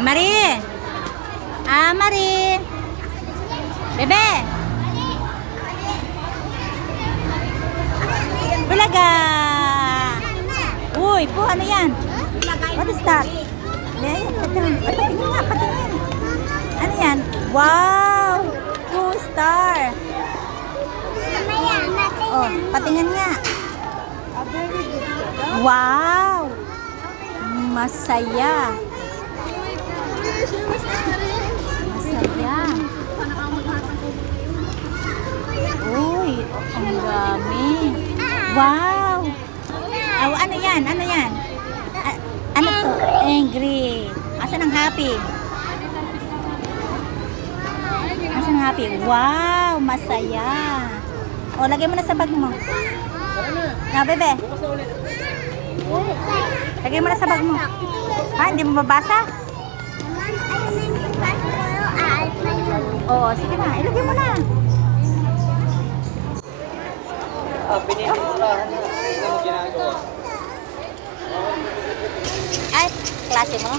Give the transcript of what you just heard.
Marie! Ah, Marie! Bebe! Bulaga! Uy, po, ano yan? What is that? Patingin nga, patingin. Ano yan? Wow! 2 star! Oh, patingin nga. Wow! Masaya. Masaya. Uy, ang dami. Wow! Oh, ano yan? Ano yan? Ano to? Angry. Asan ang happy? Asan ang happy? Wow! Masaya. O, lagay mo na sa bag mo. Na, bebe. Lagay mo na sa bag mo. Ha? Hindi mo mabasa? Oo, sige na. Ilagay mo na. Ay, klase mo?